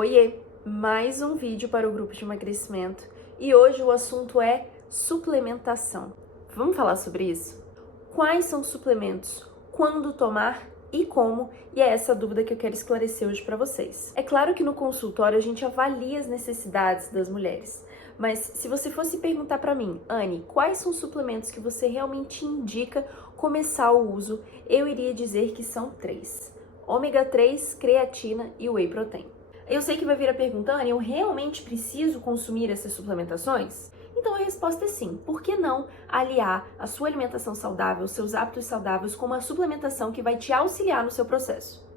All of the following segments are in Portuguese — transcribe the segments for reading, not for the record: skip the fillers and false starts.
Oiê! Mais um vídeo para o grupo de emagrecimento e hoje o assunto é suplementação. Vamos falar sobre isso? Quais são os suplementos? Quando tomar e como? E é essa a dúvida que eu quero esclarecer hoje para vocês. É claro que no consultório a gente avalia as necessidades das mulheres, mas se você fosse perguntar para mim, Anne, quais são os suplementos que você realmente indica começar o uso, eu iria dizer que são 3: ômega 3, creatina e whey protein. Eu sei que vai vir a pergunta, Anne, eu realmente preciso consumir essas suplementações? Então a resposta é sim. Por que não aliar a sua alimentação saudável, os seus hábitos saudáveis com uma suplementação que vai te auxiliar no seu processo?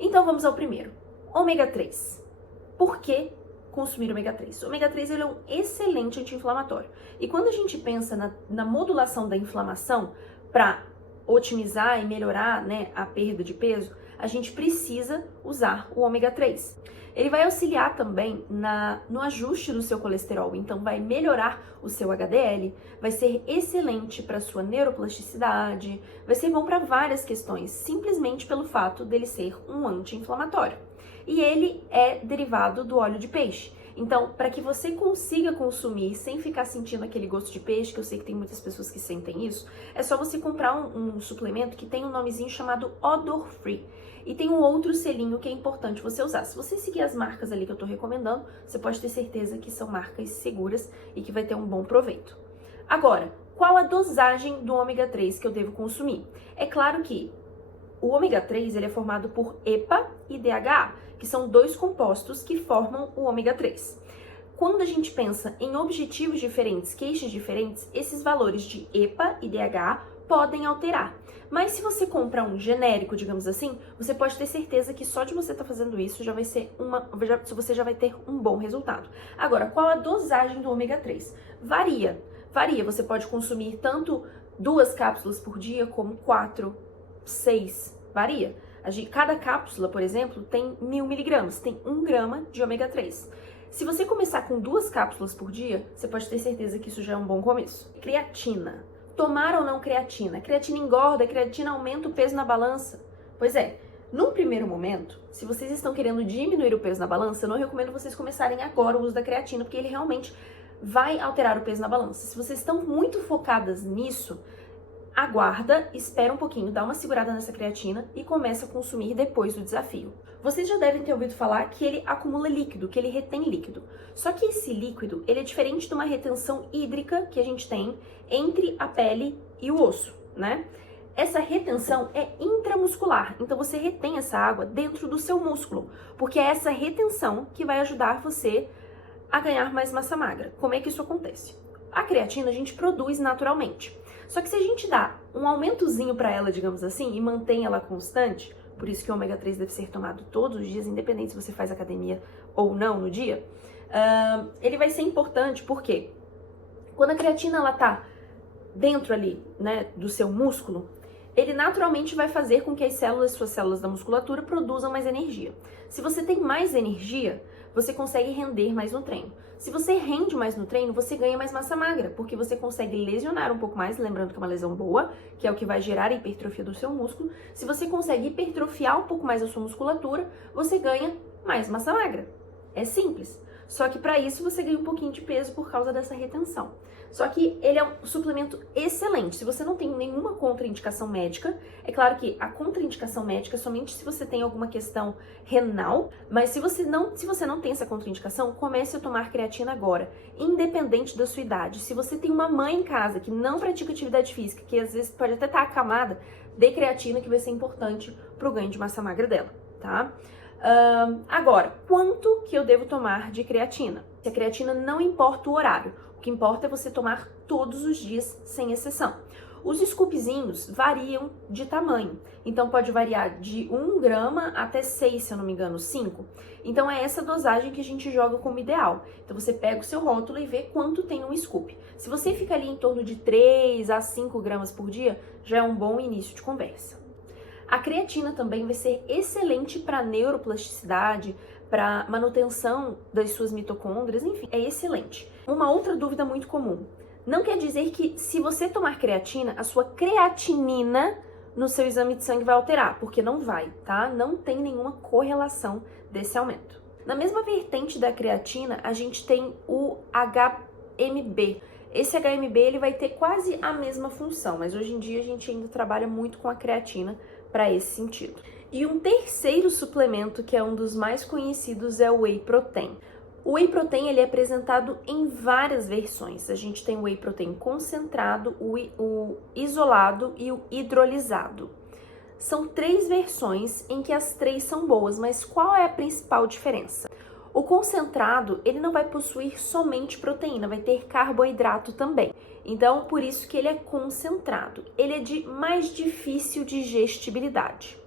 Então vamos ao primeiro. Ômega 3. Por que consumir ômega 3? O ômega 3 ele é um excelente anti-inflamatório. E quando a gente pensa na modulação da inflamação para otimizar e melhorar, a perda de peso, a gente precisa usar o ômega 3. Ele vai auxiliar também no ajuste do seu colesterol, então vai melhorar o seu HDL, vai ser excelente para sua neuroplasticidade, vai ser bom para várias questões, simplesmente pelo fato dele ser um anti-inflamatório. E ele é derivado do óleo de peixe. Então, para que você consiga consumir sem ficar sentindo aquele gosto de peixe, que eu sei que tem muitas pessoas que sentem isso, é só você comprar um suplemento que tem um nomezinho chamado Odor Free. E tem um outro selinho que é importante você usar. Se você seguir as marcas ali que eu tô recomendando, você pode ter certeza que são marcas seguras e que vai ter um bom proveito. Agora, qual a dosagem do ômega 3 que eu devo consumir? É claro que o ômega 3 ele é formado por EPA e DHA, que são dois compostos que formam o ômega 3. Quando a gente pensa em objetivos diferentes, queixas diferentes, esses valores de EPA e DHA podem alterar. Mas se você compra um genérico, digamos assim, você pode ter certeza que só de você estar fazendo isso você já vai ter um bom resultado. Agora, qual a dosagem do ômega 3? Varia. Você pode consumir tanto 2 cápsulas por dia como 4, 6, varia. Cada cápsula, por exemplo, tem 1000 miligramas, tem 1 grama de ômega 3. Se você começar com 2 cápsulas por dia, você pode ter certeza que isso já é um bom começo. Creatina. Tomar ou não creatina? Creatina engorda, creatina aumenta o peso na balança? Pois é, num primeiro momento, se vocês estão querendo diminuir o peso na balança, eu não recomendo vocês começarem agora o uso da creatina, porque ele realmente vai alterar o peso na balança. Se vocês estão muito focadas nisso, aguarda, espera um pouquinho, dá uma segurada nessa creatina e começa a consumir depois do desafio. Vocês já devem ter ouvido falar que ele acumula líquido, que ele retém líquido. Só que esse líquido, ele é diferente de uma retenção hídrica que a gente tem entre a pele e o osso, né? Essa retenção é intramuscular, então você retém essa água dentro do seu músculo, porque é essa retenção que vai ajudar você a ganhar mais massa magra. Como é que isso acontece? A creatina a gente produz naturalmente. Só que se a gente dá um aumentozinho para ela, digamos assim, e mantém ela constante, por isso que o ômega 3 deve ser tomado todos os dias, independente se você faz academia ou não no dia, ele vai ser importante porque quando a creatina ela tá dentro ali, do seu músculo, ele naturalmente vai fazer com que as suas células da musculatura produzam mais energia. Se você tem mais energia, você consegue render mais no treino. Se você rende mais no treino, você ganha mais massa magra, porque você consegue lesionar um pouco mais, lembrando que é uma lesão boa, que é o que vai gerar a hipertrofia do seu músculo. Se você consegue hipertrofiar um pouco mais a sua musculatura, você ganha mais massa magra. É simples. Só que para isso você ganha um pouquinho de peso por causa dessa retenção. Só que ele é um suplemento excelente. Se você não tem nenhuma contraindicação médica, é claro que a contraindicação médica é somente se você tem alguma questão renal, mas se você não tem essa contraindicação, comece a tomar creatina agora, independente da sua idade. Se você tem uma mãe em casa que não pratica atividade física, que às vezes pode até estar acamada, dê creatina que vai ser importante para o ganho de massa magra dela, tá? Agora, quanto que eu devo tomar de creatina? A creatina não importa o horário, o que importa é você tomar todos os dias, sem exceção. Os scoopzinhos variam de tamanho, então pode variar de 1 grama até 6, se eu não me engano, 5. Então é essa dosagem que a gente joga como ideal. Então você pega o seu rótulo e vê quanto tem um scoop. Se você fica ali em torno de 3 a 5 gramas por dia, já é um bom início de conversa. A creatina também vai ser excelente para neuroplasticidade, para manutenção das suas mitocôndrias, enfim, é excelente. Uma outra dúvida muito comum: não quer dizer que se você tomar creatina, a sua creatinina no seu exame de sangue vai alterar, porque não vai, tá? Não tem nenhuma correlação desse aumento. Na mesma vertente da creatina, a gente tem o HMB. Esse HMB ele vai ter quase a mesma função, mas hoje em dia a gente ainda trabalha muito com a creatina para esse sentido. E um terceiro suplemento que é um dos mais conhecidos é o Whey Protein. O Whey Protein ele é apresentado em várias versões. A gente tem o Whey Protein concentrado, o isolado e o hidrolisado. São 3 versões em que as 3 são boas, mas qual é a principal diferença? O concentrado, ele não vai possuir somente proteína, vai ter carboidrato também. Então, por isso que ele é concentrado. Ele é de mais difícil digestibilidade.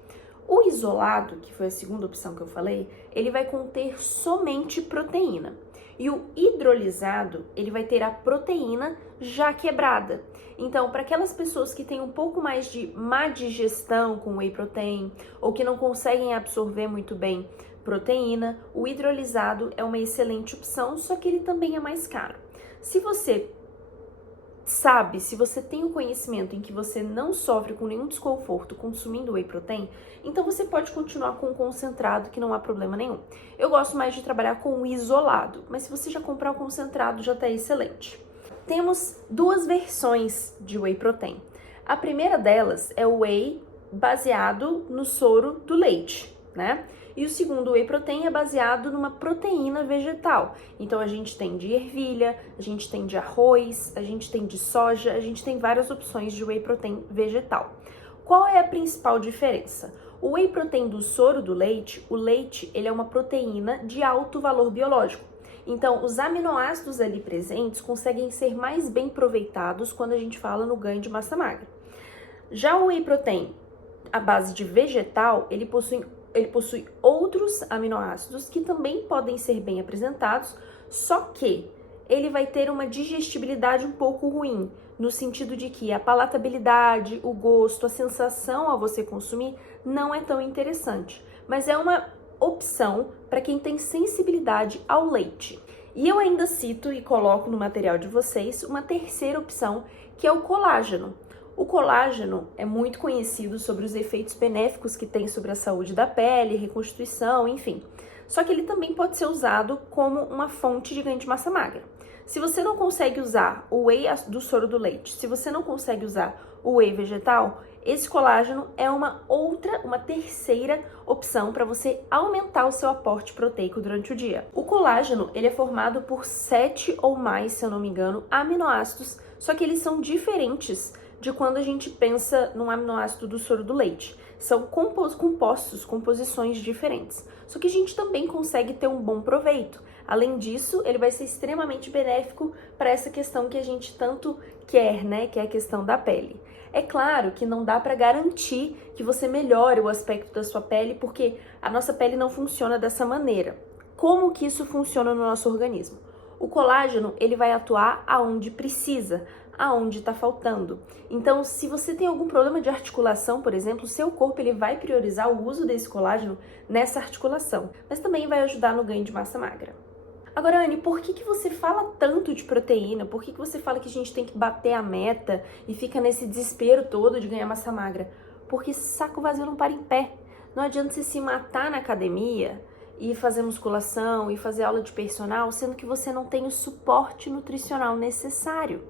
O isolado, que foi a segunda opção que eu falei, ele vai conter somente proteína. E o hidrolisado, ele vai ter a proteína já quebrada. Então, para aquelas pessoas que têm um pouco mais de má digestão com whey protein ou que não conseguem absorver muito bem proteína, o hidrolisado é uma excelente opção, só que ele também é mais caro. Se você tem o conhecimento em que você não sofre com nenhum desconforto consumindo whey protein, então você pode continuar com o concentrado, que não há problema nenhum. Eu gosto mais de trabalhar com o isolado, mas se você já comprar o concentrado, já está excelente. Temos 2 versões de whey protein. A primeira delas é o whey baseado no soro do leite, né? E o segundo whey protein é baseado numa proteína vegetal. Então a gente tem de ervilha, a gente tem de arroz, a gente tem de soja, a gente tem várias opções de whey protein vegetal. Qual é a principal diferença? O whey protein do soro do leite, o leite, ele é uma proteína de alto valor biológico. Então, os aminoácidos ali presentes conseguem ser mais bem aproveitados quando a gente fala no ganho de massa magra. Já o whey protein, à base de vegetal, ele possui outros aminoácidos que também podem ser bem apresentados, só que ele vai ter uma digestibilidade um pouco ruim, no sentido de que a palatabilidade, o gosto, a sensação ao você consumir não é tão interessante, mas é uma opção para quem tem sensibilidade ao leite. E eu ainda cito e coloco no material de vocês uma terceira opção, que é o colágeno. O colágeno é muito conhecido sobre os efeitos benéficos que tem sobre a saúde da pele, reconstituição, enfim. Só que ele também pode ser usado como uma fonte de ganho de massa magra. Se você não consegue usar o whey do soro do leite, se você não consegue usar o whey vegetal, esse colágeno é uma terceira opção para você aumentar o seu aporte proteico durante o dia. O colágeno, ele é formado por 7 ou mais, se eu não me engano, aminoácidos, só que eles são diferentes de quando a gente pensa num aminoácido do soro do leite. São composições diferentes. Só que a gente também consegue ter um bom proveito. Além disso, ele vai ser extremamente benéfico para essa questão que a gente tanto quer, né? Que é a questão da pele. É claro que não dá para garantir que você melhore o aspecto da sua pele, porque a nossa pele não funciona dessa maneira. Como que isso funciona no nosso organismo? O colágeno, ele vai atuar aonde precisa, aonde está faltando. Então, se você tem algum problema de articulação, por exemplo, o seu corpo ele vai priorizar o uso desse colágeno nessa articulação, mas também vai ajudar no ganho de massa magra. Agora, Anne, por que você fala tanto de proteína? Por que você fala que a gente tem que bater a meta e fica nesse desespero todo de ganhar massa magra? Porque saco vazio não para em pé. Não adianta você se matar na academia e fazer musculação e fazer aula de personal, sendo que você não tem o suporte nutricional necessário.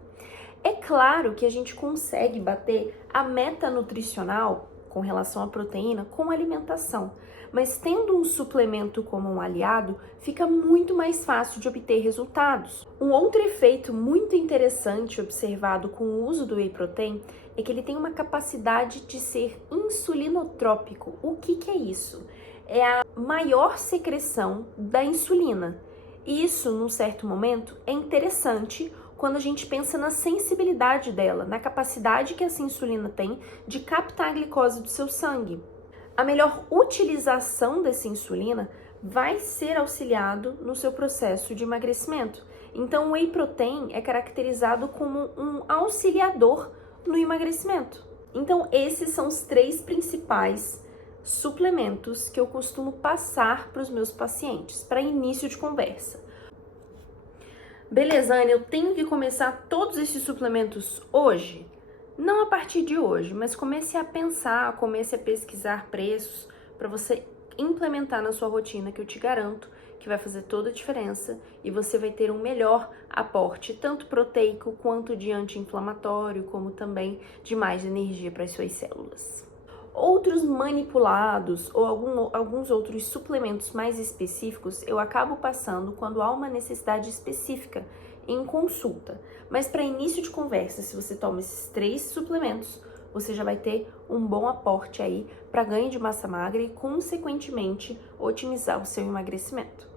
É claro que a gente consegue bater a meta nutricional com relação à proteína com alimentação, mas tendo um suplemento como um aliado, fica muito mais fácil de obter resultados. Um outro efeito muito interessante observado com o uso do whey protein é que ele tem uma capacidade de ser insulinotrópico. O que é isso? É a maior secreção da insulina. E isso, num certo momento, é interessante quando a gente pensa na sensibilidade dela, na capacidade que essa insulina tem de captar a glicose do seu sangue. A melhor utilização dessa insulina vai ser auxiliado no seu processo de emagrecimento. Então, o whey protein é caracterizado como um auxiliador no emagrecimento. Então, esses são os 3 principais suplementos que eu costumo passar para os meus pacientes, para início de conversa. Beleza, Anne, eu tenho que começar todos esses suplementos hoje? Não a partir de hoje, mas comece a pensar, comece a pesquisar preços para você implementar na sua rotina, que eu te garanto que vai fazer toda a diferença e você vai ter um melhor aporte, tanto proteico quanto de anti-inflamatório, como também de mais energia para as suas células. Outros manipulados ou alguns outros suplementos mais específicos eu acabo passando quando há uma necessidade específica em consulta. Mas para início de conversa, se você toma esses 3 suplementos, você já vai ter um bom aporte aí para ganho de massa magra e, consequentemente, otimizar o seu emagrecimento.